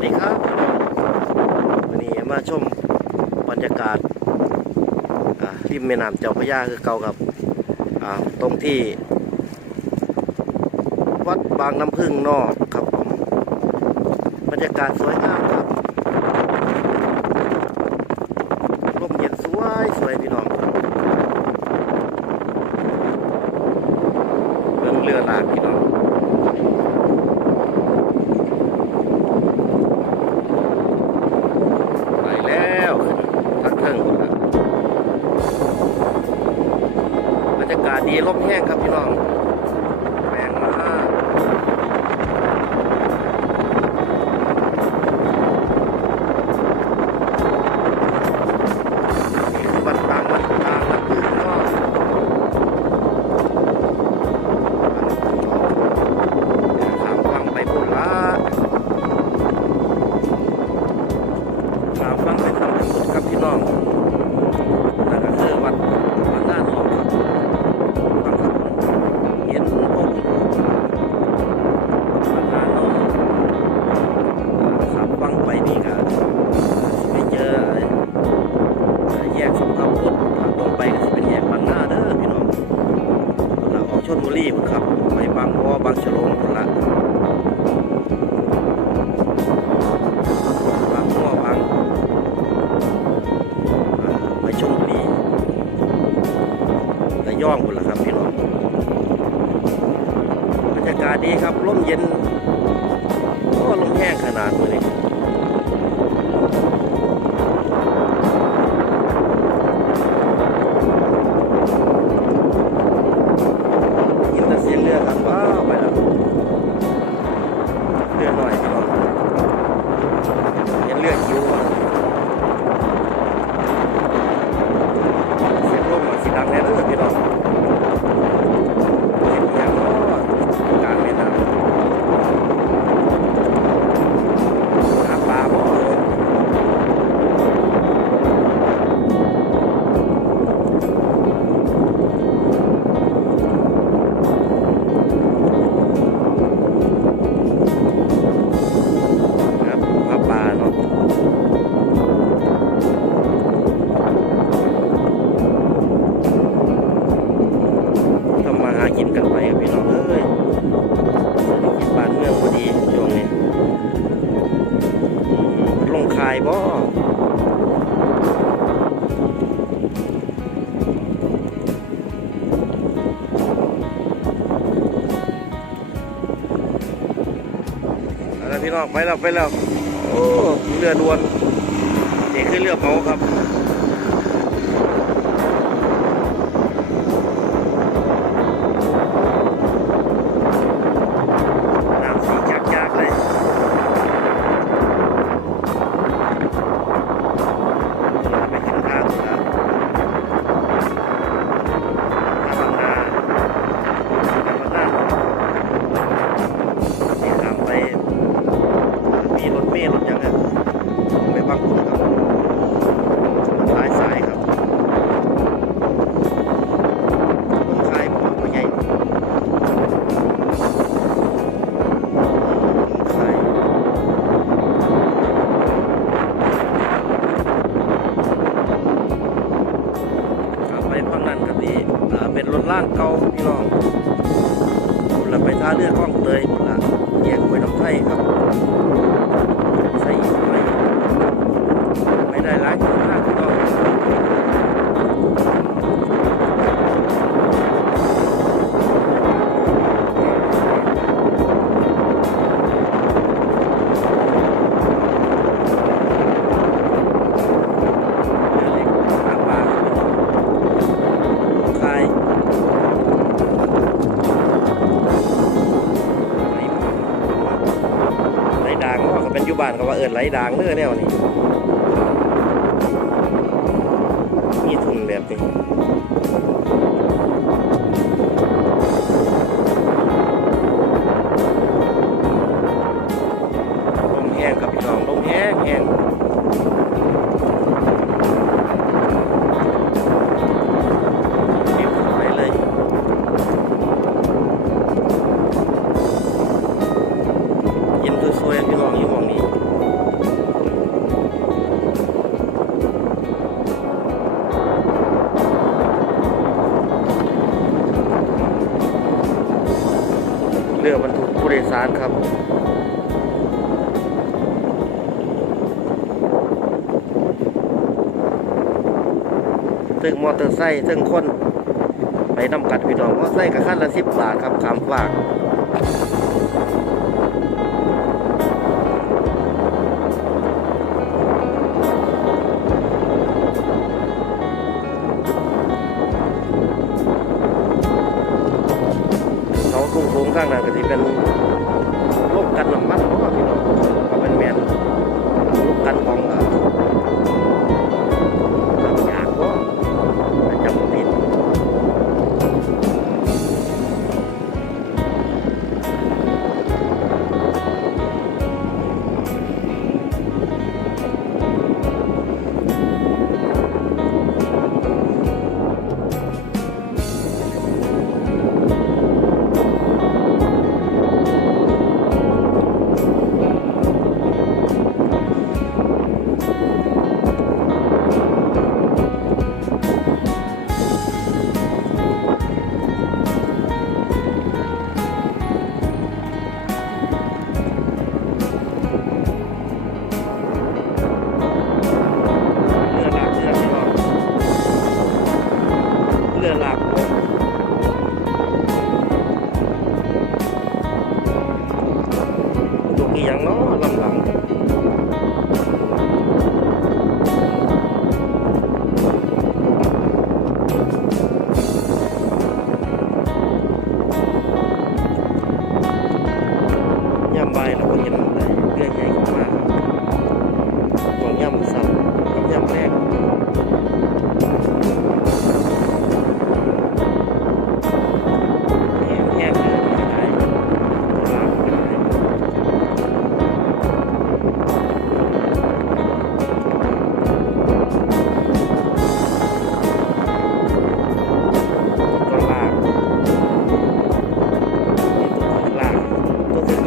วัสดีครับวันนี้มาชมบรรยากาศริมแม่น้ำเจ้าพระยาคือเก่ากับตรงที่วัดบางน้ำพึ่งนอกครับบรรยากาศสวยงามครับลมเย็นสวยพี่น้องเรื่องเรือลากพี่น้องไปแล้วทั้งเทิงหมดแล้วบรรยากาศดีลมแห้งครับพี่น้องแรงมากวัดบางน้ำพึ่งนอกข้ามฟังไปพุ่นละข้ามฟังไปทางสุดครับพี่น้องนั่นก็คือวัดบางน้ำนอกครับฟังครับเห็นพวกบางน้ำนอกข้ามฟังไปนี่ก็ไปเจอแยกสมภารพุทธตรงไปก็จะเป็นแยกบางหน้าเด้อพี่น้องหลังออกชลบุรีพุ่นครับไปบางวอบางฉลงพุ่นละบางวอบางไปชลบุรีระยองพุ่นละครับพี่น้องบรรยากาศดีครับลมเย็นก็ลมแห้งขนาดนี้เสียงเรือครับว้าวไปแล้วเรือหน่อยพี่น้องเห็นเรือคิ้วเสียงลมสีดังแน่เลยพี่น้องเห็นอย่างน้อยกลางแม่น้ำหาปลาบ่กินกันไปครับพี่น้องเอ้ยเศรษฐกิจบ้านเมืองพอดีช่วงนี้ลงคายบ่อะไรพี่น้องไปแล้วโอ้เรือด่วนนี่คือเรือเมาครับมีรถเมล์รถยังไงไปบางคนครับหลายสายครับคนขายบอกว่าใหญ่ขายไปฝั่งนั้นก็ดีเป็นรถล่างเก่าพี่น้องคุณละไปท่าเรือคลองเตยคุณละแยกไปน้ำไทยครับใส่อีกไหมไม่ได้หลายคนมากพี่น้องด่างก็เป็นยุบานก็ว่าไหลด่างเนื้อแนวนี้มีทุนแบบนี้ลมแห้งครับพี่น้องลมแห้งไปเลย สวยๆพี่น้องอยู่หม้องนี้ ซึ่งมอเตอร์ไซค์ซึ่งคนไปนำกัดพี่น้องมอเตอร์ไซค์กับคันละ10 บาทครับข้ามฟากเขาคุ้งๆข้างหน้าก็จะเป็นลูกกันน้ำมันเพราะว่าพี่น้องเขาเป็นแมนลูกกันของอยากก็จำผิดเรือลากดูกี่อย่างเนาะลำหลังย่ำใบแล้วก็ยันอะไรเรือใหญ่เข้ามาของย่ำซ้ำกับย่ำแรก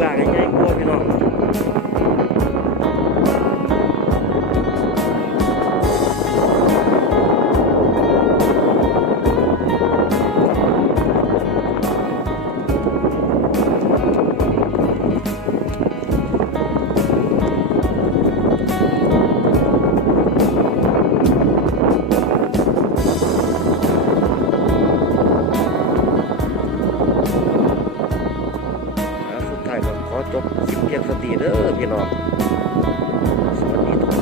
ลากง่ายๆพวกพี่น้องขอจบคลิปเพียงสติเด้อพี่น้องสวัสดีทุก